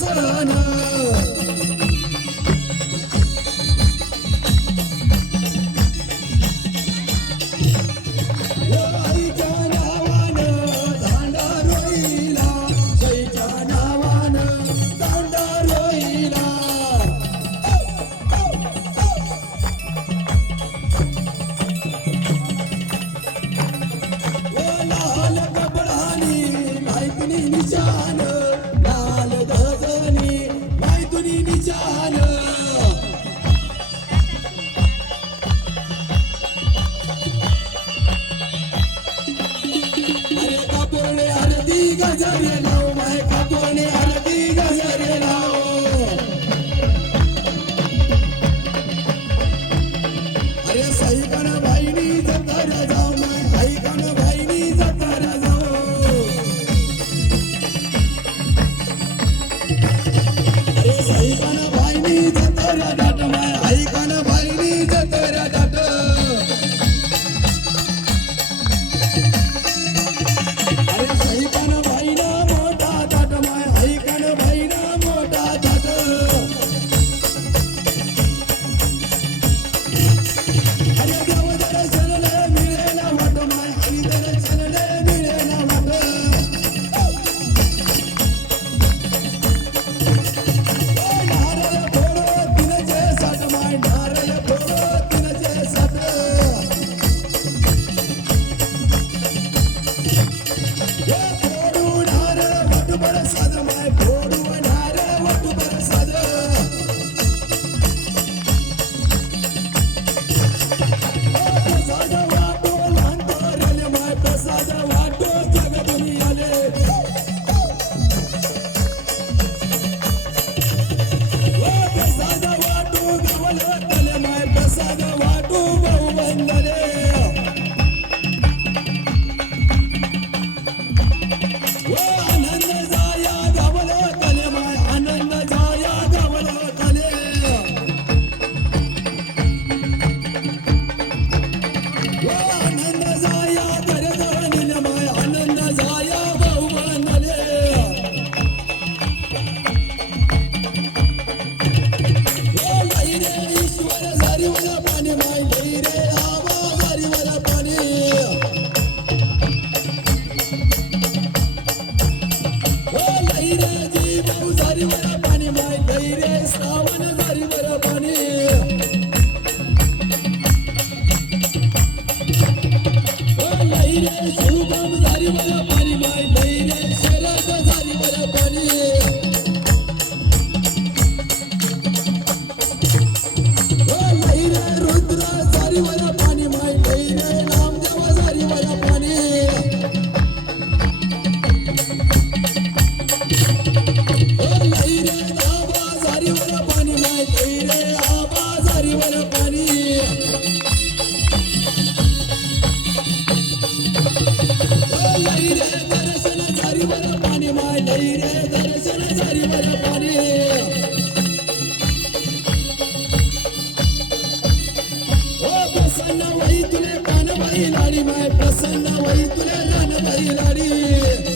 San गजरे लाव my कापोणे हळदी Thank you. सांगा बाई तुला रानबाई लाडी